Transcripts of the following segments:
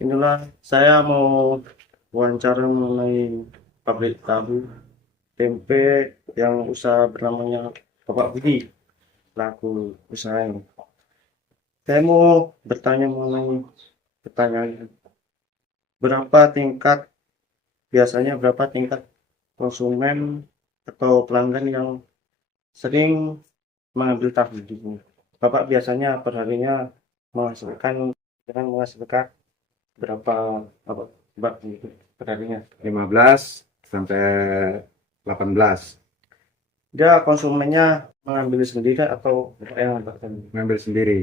Inilah saya mau wawancara mengenai pabrik tahu tempe yang usaha bernamanya Bapak Budi, pelaku usaha ini. Saya mau bertanya mengenai pertanyaan berapa tingkat biasanya berapa tingkat konsumen atau pelanggan yang sering mengambil tahu di sini. Bapak biasanya perharinya menghasilkan dengan menghasilkan berapa apa bak gitu perharinya? 15 sampai 18. Dia konsumennya mengambil sendiri atau yang antarkan? Ngambil sendiri.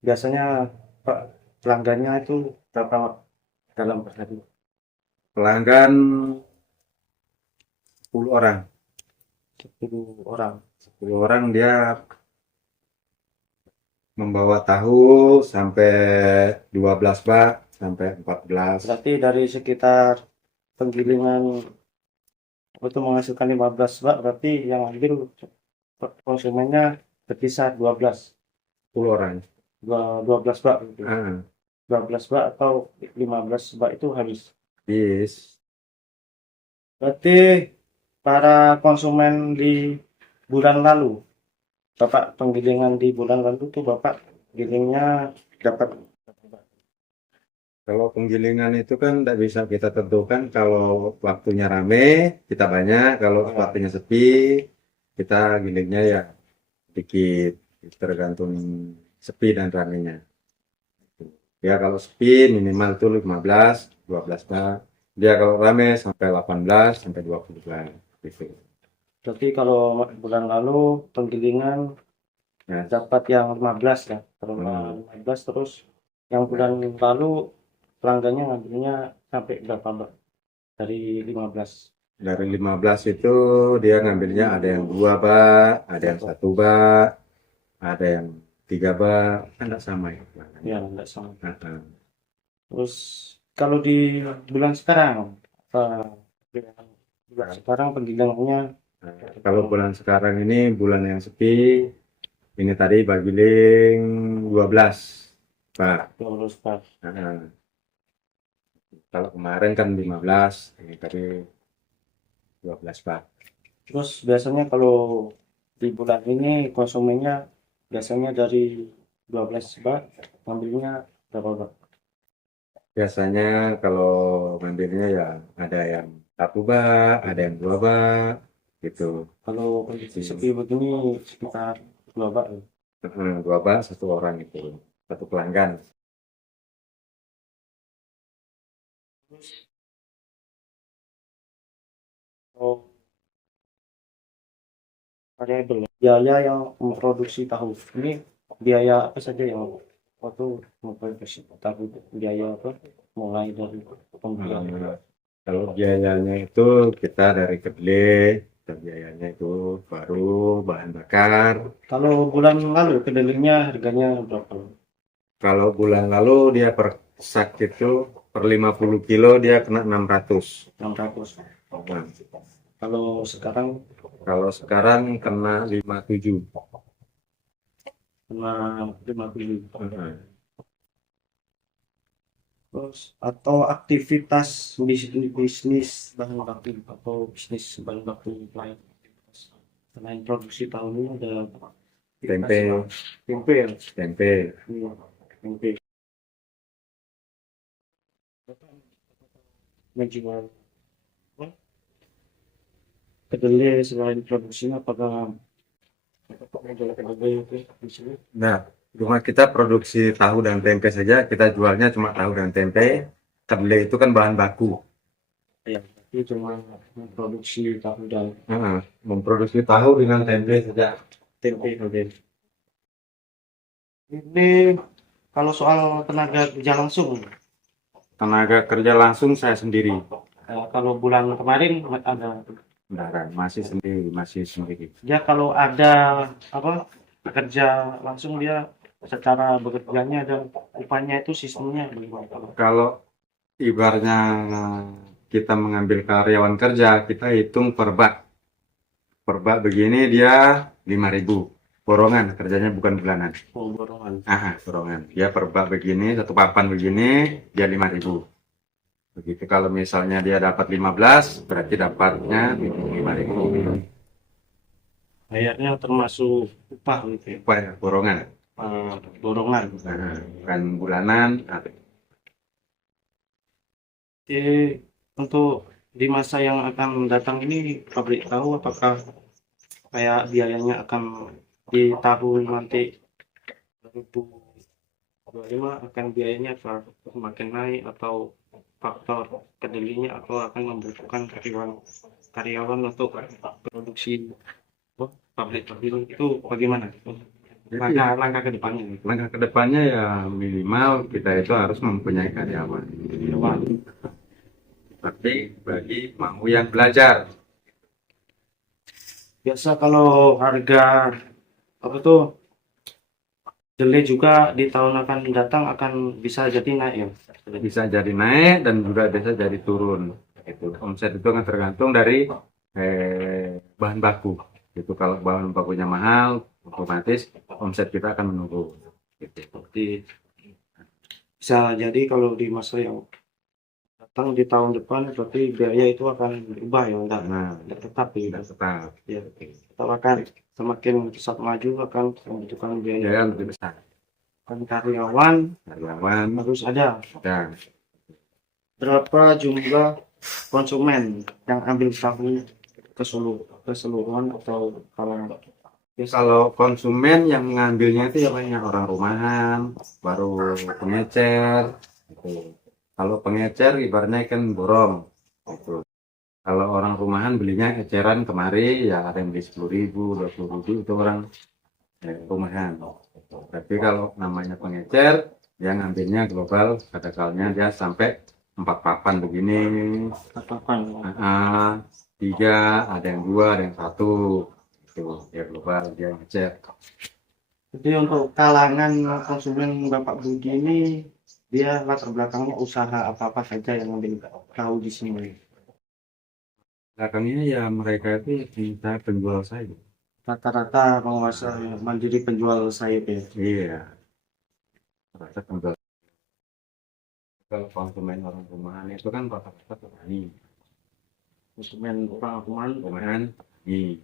Biasanya Pak pelanggannya itu berapa dalam sehari? Pelanggan 10 orang. 10 orang. 10 orang dia membawa tahu sampai 12 bak sampai 14. Berarti dari sekitar penggilingan itu menghasilkan 15 bak, berarti yang ambil konsumennya berkisar 12 10 orang. 12 bak gitu. Ah, 12 bak atau 15 bak itu habis. bis. Berarti para konsumen di bulan lalu, Bapak penggilingan di bulan lalu tuh Bapak gilingnya dapat Kalau penggilingan itu kan tidak bisa kita tentukan. Kalau waktunya rame, kita banyak. Kalau waktunya sepi, kita gilingnya ya dikit. Tergantung sepi dan ramenya. Ya kalau sepi minimal tuh 15, 12 bak. Dia kalau rame sampai 18 sampai 20 bak gitu. berarti kalau bulan lalu penggilingan Nah, dapat yang 15 ya. Kalau hmm, 15 terus yang bulan lalu pelanggannya ngambilnya sampai berapa Mbak? Dari 15. dari 15 itu dia ngambilnya ada yang 2 bak, ada yang 1 bak, ada yang 3 bak, kan enggak sama ya. Ya, enggak sama. Nah, Terus kalau di bulan sekarang apa bulan sekarang penggilingannya kalau bulan sekarang ini bulan yang sepi, ini tadi bagiling 12 bak. 12 bak. Nah, kalau kemarin kan 15, ini tadi 12 bak. Terus biasanya kalau di bulan ini konsumennya biasanya dari 12 bak ngambilnya berapa bak? Biasanya kalau ngambilnya ya ada yang 1 bak, ada yang 2 bak, gitu. Kalau kondisi sepi begini sekitar 2 bak ya. 2 bak 1 orang itu, 1 pelanggan. Terus oh, variabel ya. Biaya yang memproduksi tahu ini biaya apa saja yang waktu memproduksi tahu biaya apa mulai dari pembelian Hmm, Kalau biayanya itu kita dari kedelai, dan biayanya itu baru bahan bakar. kalau bulan lalu kedelainya harganya berapa? Kalau bulan lalu dia per sak itu per 50 kilo dia kena 600. 600. Nah, Kalau sekarang kalau sekarang kena 57. cuma 50. Hmm. Terus atau aktivitas bisnis bisnis bahan baku atau bisnis bahan baku lain selain produksi tahun ini ada aktivitas Tempe, yang tempe ya. tempe. Iya, tempe menjual apa, kedelai selain produksinya apakah menjual kedelai itu di sini? Nah, cuma kita produksi tahu dan tempe saja, kita jualnya cuma tahu dan tempe. Kedelai itu kan bahan baku. Ya, itu cuma memproduksi tahu dan Memproduksi tahu dengan tempe saja. tempe saja. Ini kalau soal tenaga kerja langsung, Tenaga kerja langsung saya sendiri. kalau bulan kemarin ada Beneran, masih sendiri, masih sendiri. dia kalau ada apa kerja langsung dia secara bekerjanya dan upahnya itu sistemnya bagaimana? Kalau ibaratnya kita mengambil karyawan kerja, kita hitung per bak. Per bak begini dia 5.000. borongan, kerjanya bukan bulanan. Oh, borongan. Borongan. Dia per bak begini, satu papan begini, dia 5.000. Begitu kalau misalnya dia dapat 15, berarti dapatnya 5.000. Bayarnya termasuk upah gitu ya. Upah ya, borongan. Borongan. Bukan bulanan. Jadi untuk di masa yang akan datang ini pabrik tahu apakah kayak biayanya akan di tahun nanti 2025 akan biayanya semakin naik atau faktor kedelainya atau akan membutuhkan karyawan untuk produksi pabrik itu bagaimana? Langkah ke depannya. Langkah ke depannya ya minimal kita itu harus mempunyai karyawan. Tapi bagi mau yang belajar. Biasa kalau harga apa tuh kedelai juga di tahun akan datang akan bisa jadi naik ya. Bisa jadi naik dan juga bisa jadi turun. Itu omset itu kan tergantung dari bahan baku. Itu kalau bahan bakunya mahal, otomatis omset kita akan menurun. Gitu. Jadi bisa jadi kalau di masa yang datang di tahun depan berarti biaya itu akan berubah ya, enggak tetap ya. Tidak tetap. Ya, kita akan semakin pesat maju akan membutuhkan biaya Biaya lebih besar. kan karyawan harus ada. Dan Berapa jumlah konsumen yang ambil tahu keseluruhan atau kalau konsumen yang mengambilnya itu ya banyak orang rumahan, baru pengecer. Gitu. Kalau pengecer ibaratnya kan borong. Gitu. Kalau orang rumahan belinya eceran kemari ya ada yang beli 10.000, 20.000 itu orang rumahan. Tapi kalau namanya pengecer, dia ngambilnya global, katakannya dia sampai 4 papan begini, 3, ada yang 2, ada yang 1, itu ya global dia ngecer. Jadi untuk kalangan konsumen Bapak Budi ini, dia latar belakangnya usaha apa-apa saja yang ambil tahu di sini. Belakangnya ya mereka itu minta penjual sayur. Rata-rata penguasa mandiri penjual sayur ya. Iya. Rata penjual. Kalau konsumen orang rumahan itu kan rata-rata petani. Konsumen orang rumahan petani.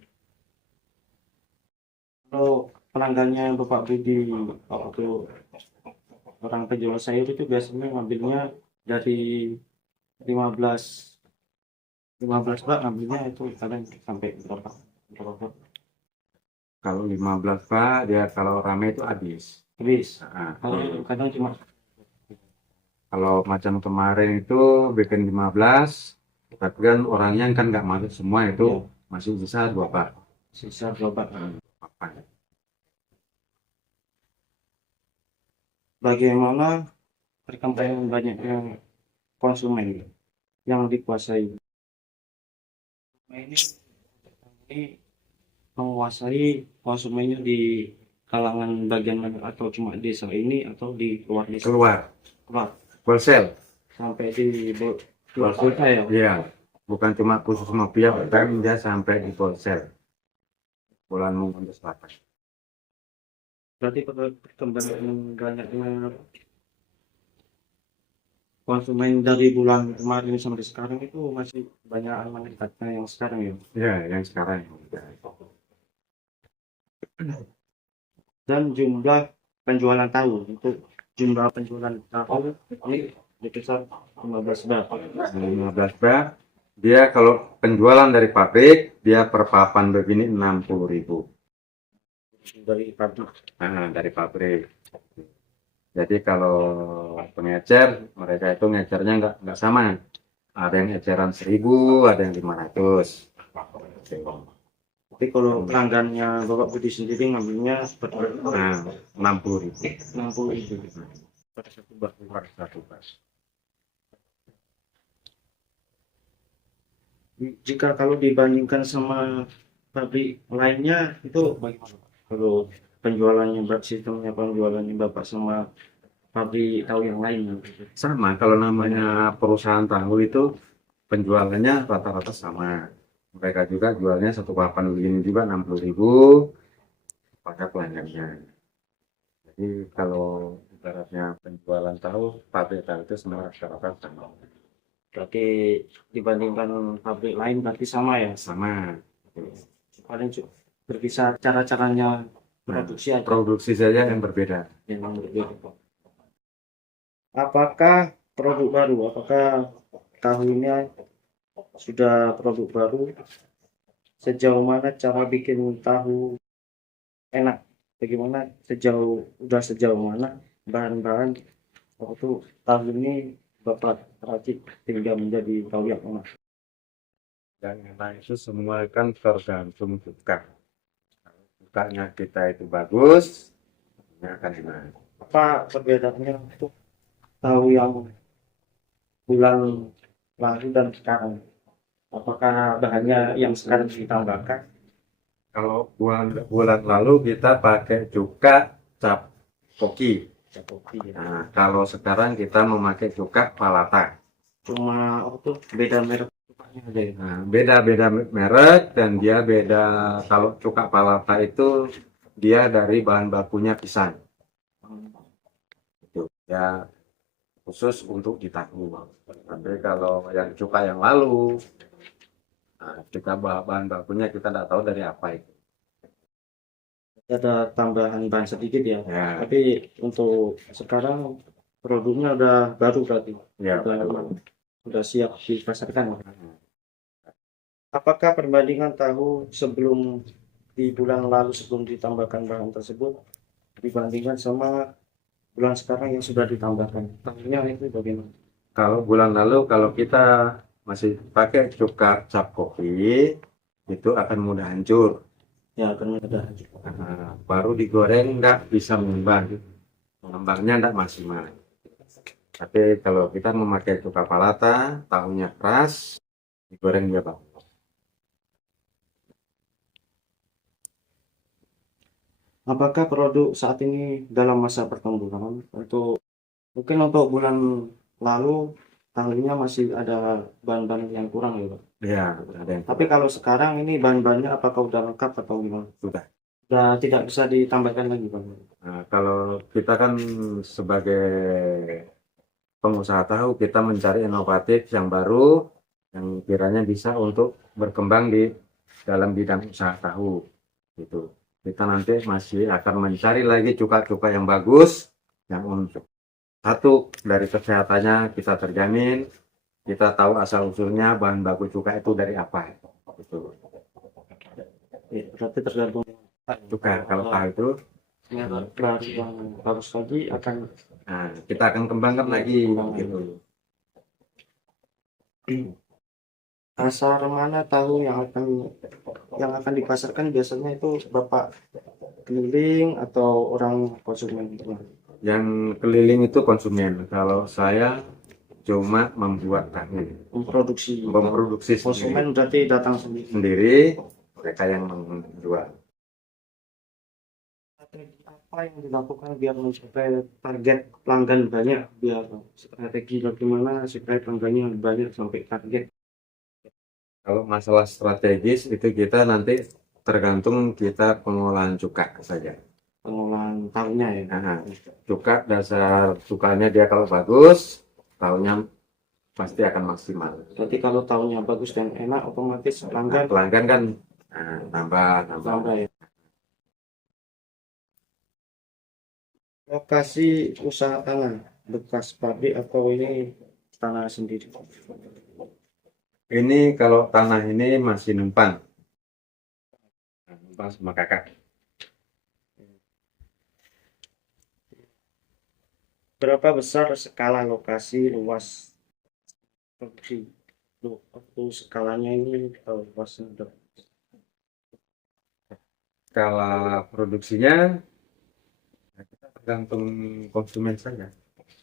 Kalau pelanggannya Bapak Budi waktu orang penjual sayur itu biasanya ngambilnya dari 15 bak ngambilnya itu kadang sampai berapa? Kalau 15 Pak, dia kalau rame itu habis. Kalau kadang cuma kalau macam kemarin itu bikin 15, tapi kan orangnya kan nggak masuk semua itu masih sisa 2 Pak. Sisa 2 bak. Bagaimana perkembangan banyaknya konsumen yang dikuasai? Ini menguasai konsumennya di kalangan bagian mana atau cuma desa ini atau di luar desa? Keluar. Wholesale. Sampai di luar kota ya? Iya. Bukan cuma khusus mafia, bahkan dia sampai di wholesale. Bulan Mungkin Selatan. Berarti perkembangan banyaknya konsumen dari bulan kemarin sampai sekarang itu masih banyak meningkatnya yang sekarang ya? Iya, yang sekarang. Dan jumlah penjualan tahu itu jumlah penjualan tahu ini berkisar 15 bak. 15 bak. Dia kalau penjualan dari pabrik dia per papan begini 60.000. Dari pabrik. Dari pabrik. Jadi kalau pengecer mereka itu ngecernya nggak sama. Ada yang eceran 1.000, ada yang 500. Tapi kalau pelanggannya Bapak Budi sendiri ngambilnya seperti 60.000. 60.000 pada satu bak. Jika kalau dibandingkan sama pabrik lainnya itu bagaimana? Kalau penjualannya sistemnya penjualannya Bapak sama pabrik tahu yang lain sama. Kalau namanya perusahaan tahu itu penjualannya rata-rata sama. Mereka juga jualnya 1 papan begini juga 60.000. pada pelanggannya. Jadi kalau ibaratnya penjualan tahu, pabrik tahu itu semua rata-rata sama. Berarti dibandingkan pabrik lain berarti sama ya. Sama. Paling berpisah cara-caranya Nah, produksi aja produksi saja yang berbeda. yang berbeda. Apakah produk baru? Apakah tahu ini sudah produk baru? Sejauh mana cara bikin tahu enak? Bagaimana sejauh mana bahan-bahan waktu tahu ini Bapak racik hingga menjadi tahu yang enak? Yang enak itu semua kan tergantung cuka. Kalau cukanya kita itu bagus, ya akan enak. Apa perbedaannya untuk tahu yang bulan lalu dan sekarang? Apakah bahannya yang sekarang ditambahkan? Kalau bulan lalu kita pakai cuka cap koki. Kopi ya. Nah, kalau sekarang kita memakai cuka palata. Cuma itu beda merek cukanya aja ya. Nah, beda-beda merek dan dia beda. Kalau cuka palata itu dia dari bahan bakunya pisang. Itu ya khusus untuk di tahu. Tapi kalau yang cuka yang lalu, nah, kita bahan bakunya kita tidak tahu dari apa itu. Ada tambahan bahan sedikit ya. Ya, Tapi untuk sekarang produknya udah baru berarti. ya. Udah siap dipasarkan. Apakah perbandingan tahu sebelum di bulan lalu sebelum ditambahkan bahan tersebut dibandingkan sama bulan sekarang yang sudah ditambahkan? Tahunya itu bagaimana? Kalau bulan lalu kalau kita masih pakai cuka cap kopi itu akan mudah hancur. Ya akan ada. Nah, baru digoreng nggak bisa mengembangnya nggak maksimal. Tapi kalau kita memakai cuka palata, tahunya keras, digoreng dia bagus. Apakah produk saat ini dalam masa pertumbuhan? Mungkin untuk bulan lalu tahunnya masih ada bahan-bahan yang kurang ya, Pak. Ya, ada yang Tapi kalau sekarang ini bahan-bahannya apakah udah lengkap atau gimana? sudah. Udah tidak bisa ditambahkan lagi, Pak. Nah, kalau kita kan sebagai pengusaha tahu, kita mencari inovatif yang baru, yang kiranya bisa untuk berkembang di dalam bidang usaha tahu. Gitu. Kita nanti masih akan mencari lagi cuka-cuka yang bagus, yang untuk satu dari kesehatannya kita terjamin, kita tahu asal usulnya bahan baku cuka itu dari apa. Gitu. Ya, berarti tergantung Cuka kalau tahu itu, baru yang bagus lagi akan nah, kita akan kembangkan lagi. Gitu. pasar mana tahu yang akan dipasarkan biasanya itu Bapak keliling atau orang konsumen? Yang keliling itu konsumen. Kalau saya cuma membuat tahu, memproduksi Konsumen berarti datang sendiri, mereka yang menjual. Apa yang dilakukan biar mencapai target pelanggan banyak, biar strategi bagaimana supaya pelanggannya banyak sampai target? Kalau masalah strategis itu kita nanti tergantung kita pengolahan cuka saja. Pengolahan tahunya ya. Nah, cuka dasar cukanya dia kalau bagus, tahunya pasti akan maksimal. Berarti kalau tahunya bagus dan enak, otomatis Nah, pelanggan kan tambah. ya. Lokasi usaha tanah bekas pabrik atau ini tanah sendiri? Ini kalau tanah ini masih numpang sama kakak. Berapa besar skala lokasi luas produksi? Waktu skalanya ini luasnya udah Skala produksinya kita tergantung konsumen saja.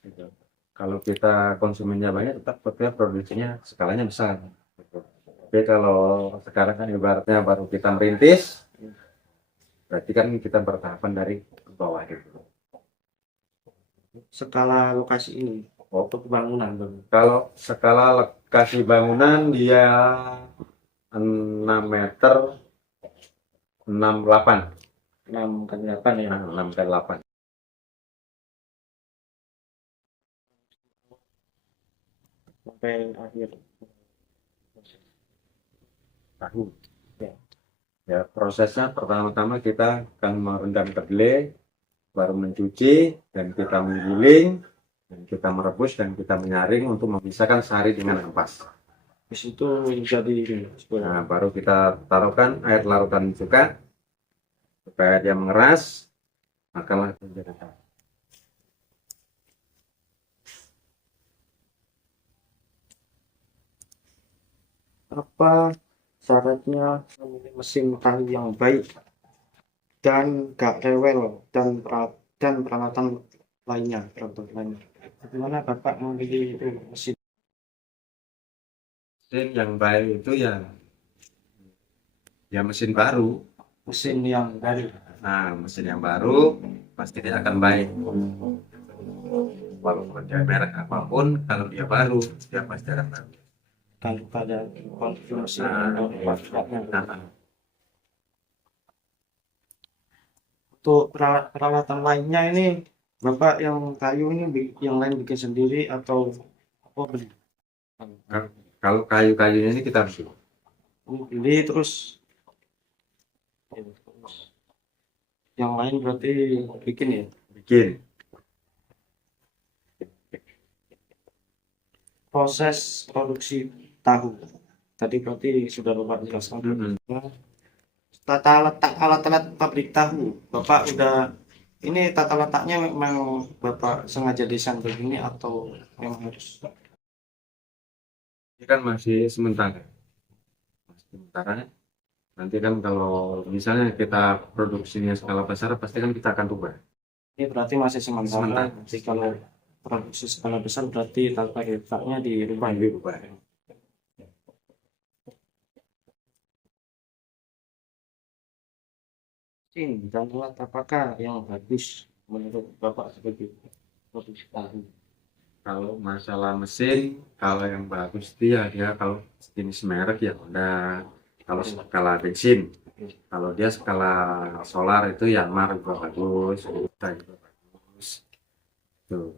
Gitu. Kalau kita konsumennya banyak, tetap produksinya skalanya besar. Gitu. Tapi kalau sekarang kan ibaratnya baru kita merintis, berarti kan kita bertahapan dari bawah itu. skala lokasi ini waktu bangunan. Kalau skala lokasi bangunan dia 6 meter 68 6 kali 8 ya. 6 kali 8 Sampai akhir. tahu. Ya. Ya, prosesnya pertama-tama kita akan merendam kedelai, baru mencuci, dan kita menggiling, dan kita merebus, dan kita menyaring untuk memisahkan sari dengan ampas. Habis itu jadi Nah, baru kita taruhkan air larutan juga supaya dia mengeras, makalah menjadi tahu. apa syaratnya memilih mesin tahu yang baik dan gak rewel dan peralatan lainnya, bagaimana Bapak memilih itu mesin Mesin yang baik itu ya mesin baru. yang baru? Nah, mesin yang baru pasti dia akan baik. Walaupun dia merek apapun, kalau dia baru, dia pasti akan baik. Kalau pada konfirmasi Nah, untuk peralatan lainnya ini Bapak yang kayu ini yang lain bikin sendiri atau apa beli? kalau kayu-kayunya ini kita beli. Beli terus yang lain berarti bikin ya? Bikin. Proses produksi tahu tadi berarti sudah Bapak jelaskan. Tata letak alat-alat pabrik tahu Bapak udah ini tata letaknya memang Bapak sengaja desain begini atau memang harus? Ini kan masih sementara. Sementara nanti kan kalau misalnya kita produksinya skala besar, pasti kan kita akan rubah. Ini berarti masih sementara. Sementara. Nanti kalau produksi skala besar berarti tata letaknya dirubah. Dirubah. Dan alat apakah yang bagus menurut Bapak sebagai produksi tahu? Kalau masalah mesin, kalau yang bagus dia kalau jenis merek ya Honda. Kalau skala bensin, kalau dia skala solar itu Yanmar juga bagus, Honda juga bagus. Tuh.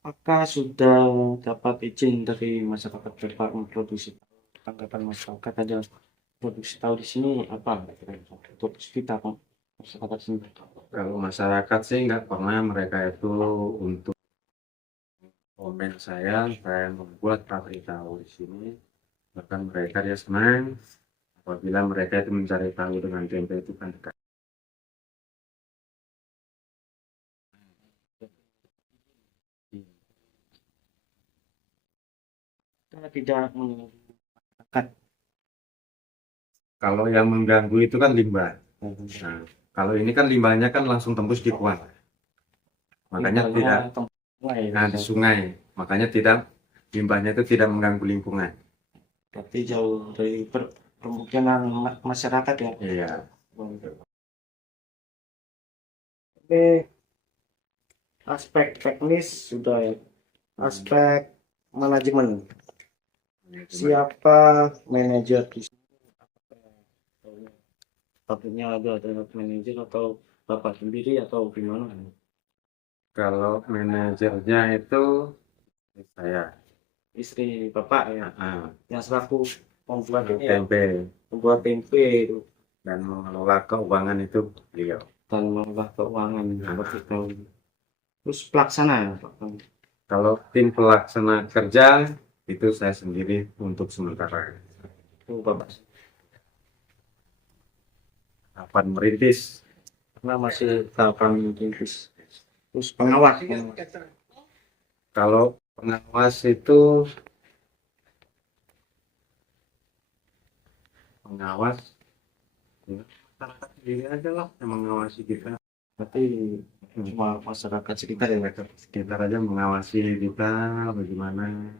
Apakah sudah dapat izin dari masyarakat Bapak memproduksi? Tanggapan masyarakat ada produksi tahu di sini apa untuk kita masyarakat sini? Kalau masyarakat sih nggak pernah mereka itu untuk komen saya membuat pabrik tahu di sini. Bahkan mereka dia senang apabila mereka itu mencari tahu dengan tempe itu kan dekat. Kita tidak mengangkat Kalau yang mengganggu itu kan limbah. Nah, kalau ini kan limbahnya kan langsung tembus di kuat. Makanya tidak di sungai. Makanya tidak limbahnya itu tidak mengganggu lingkungan. berarti jauh dari permukiman masyarakat ya. Iya. Oke, aspek teknis sudah ya. Aspek manajemen. Siapa manajer di sini? Pabriknya ada manajer atau Bapak sendiri atau gimana? Kalau manajernya itu saya. Istri Bapak ya, yang selaku pembuat ini ya, Tempe pembuat tempe itu dan mengelola keuangan itu beliau. dan mengolah keuangan seperti itu. Terus pelaksana ya, Pak. Kalau tim pelaksana kerja itu saya sendiri untuk sementara. Itu Bapak. Kapan merintis? Karena masih tahapan kritis. Terus pengawas. Kalau pengawas itu pengawas ya, masyarakat sendiri aja lah yang mengawasi kita. Berarti cuma masyarakat sekitar ya, Pak. Sekitar aja mengawasi kita bagaimana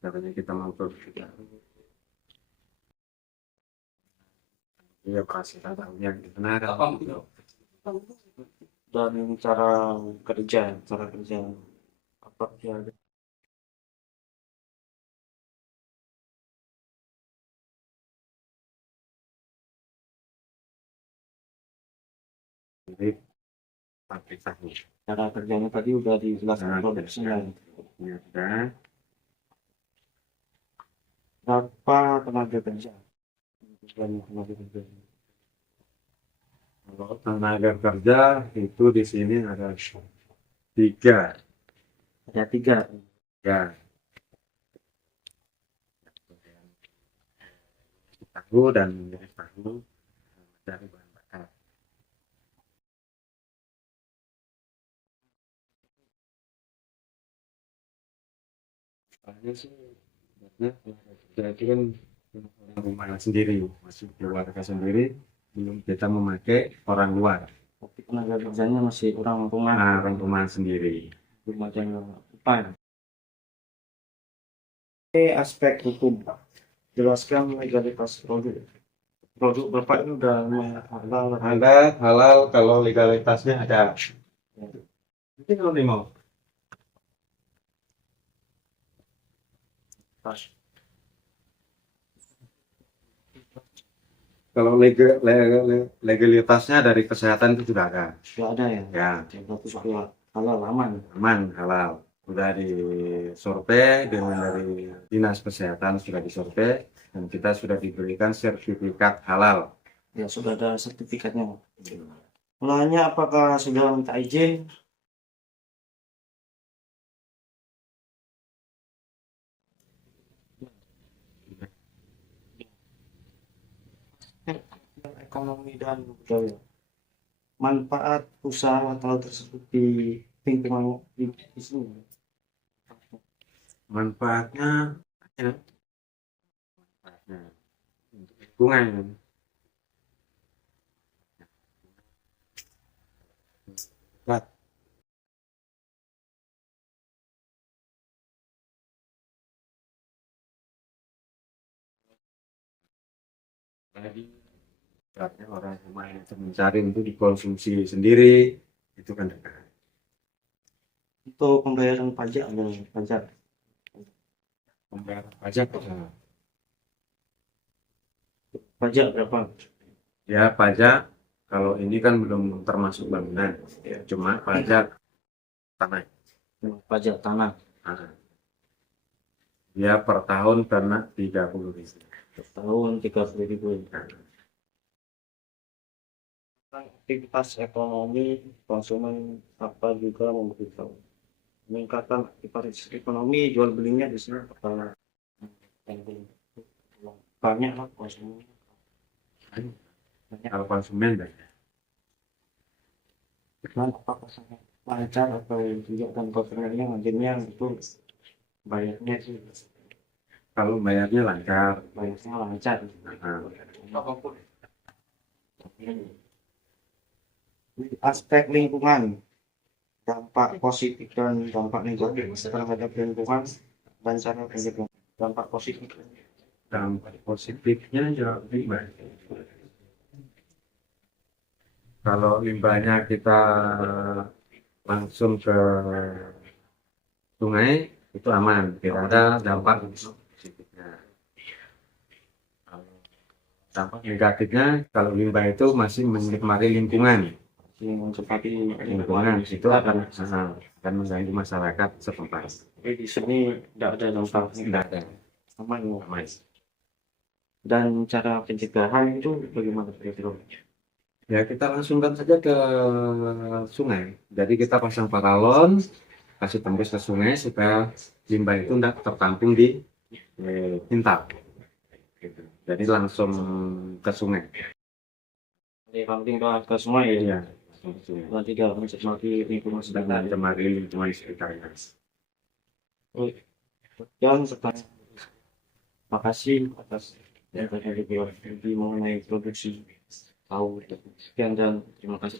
caranya kita memproduksi. Iya pasti tahunya benar. Dan cara kerja apa ya Jadi pabrik tahu. Cara kerjanya tadi udah dijelaskan Nah, produksinya. ya udah. Berapa tenaga kerja? Banyak tenaga kerja. Kalau tenaga kerja itu di sini ada 3. Ada 3. Ya, tahu dan mengiris tahu dari bahan bakar. Soalnya sih, karena tenaga kerja itu kan orang rumah sendiri, masih keluarga sendiri, belum kita memakai orang luar. Tapi tenaga kerjanya masih orang rumah. Nah, orang rumah sendiri. Belum ada yang apa. Ini aspek hukum. Jelaskan legalitas produk. Produk Bapak ini udah halal. Ada halal kalau legalitasnya ada. Ini kalau nih mau. Kalau legalitasnya dari kesehatan itu sudah ada. Sudah ada ya? Ya, Bagus sudah halal, aman. aman, halal. Sudah disurvei dengan dari Dinas Kesehatan sudah disurvei dan kita sudah diberikan sertifikat halal. Ya sudah ada sertifikatnya. Mulanya apakah sudah minta izin? Ekonomi dan budaya. Manfaat usaha atau tersebut di lingkungan di sini. Manfaatnya, ya, manfaatnya untuk lingkungan. Buat tadi ibaratnya orang rumah yang mencari itu dikonsumsi sendiri itu kan dekat. Untuk pembayaran pajak ada pajak. Pembayar pajak Pajak berapa? ya, pajak kalau ini kan belum termasuk bangunan, cuma pajak tanah. Pajak tanah. Nah, dia per tahun kena 30.000. Tahun 30.000. Aktivitas ekonomi konsumen apa juga memberitahu meningkatkan aktivitas ekonomi jual belinya di sini pertama banyak lah konsumen banyak. Kalau konsumen banyak. Dan apakah sangat lancar atau juga dan konsumennya akhirnya itu bayarnya sih Kalau bayarnya lancar. bayarnya lancar. Nah, Aspek lingkungan dampak positif dan dampak negatif terhadap lingkungan dan cara pencegahan dampak positif. dampak positifnya ya limbah. Kalau limbahnya kita langsung ke sungai itu aman, tidak ada dampak positifnya. Dampak negatifnya kalau limbah itu masih menikmati lingkungan. Seperti Lingkungan itu akan mengganggu masyarakat setempat. Tapi di sini tidak ada dampak Tidak ada. aman. Aman. Dan cara pencegahan itu bagaimana kira-kira? Ya kita langsungkan saja ke sungai. Jadi kita pasang paralon, kasih tembus ke sungai supaya limbah itu tidak tertampung di pintar. Gitu. Jadi langsung ke sungai. Di ranting ke sungai ya. Iya. Dan tidak mencemari lingkungan Dan sekitar. mencemari lingkungan sekitarnya. Dan sekarang makasih atas yang tadi mengenai produksi tahu. Sekian dan terima kasih.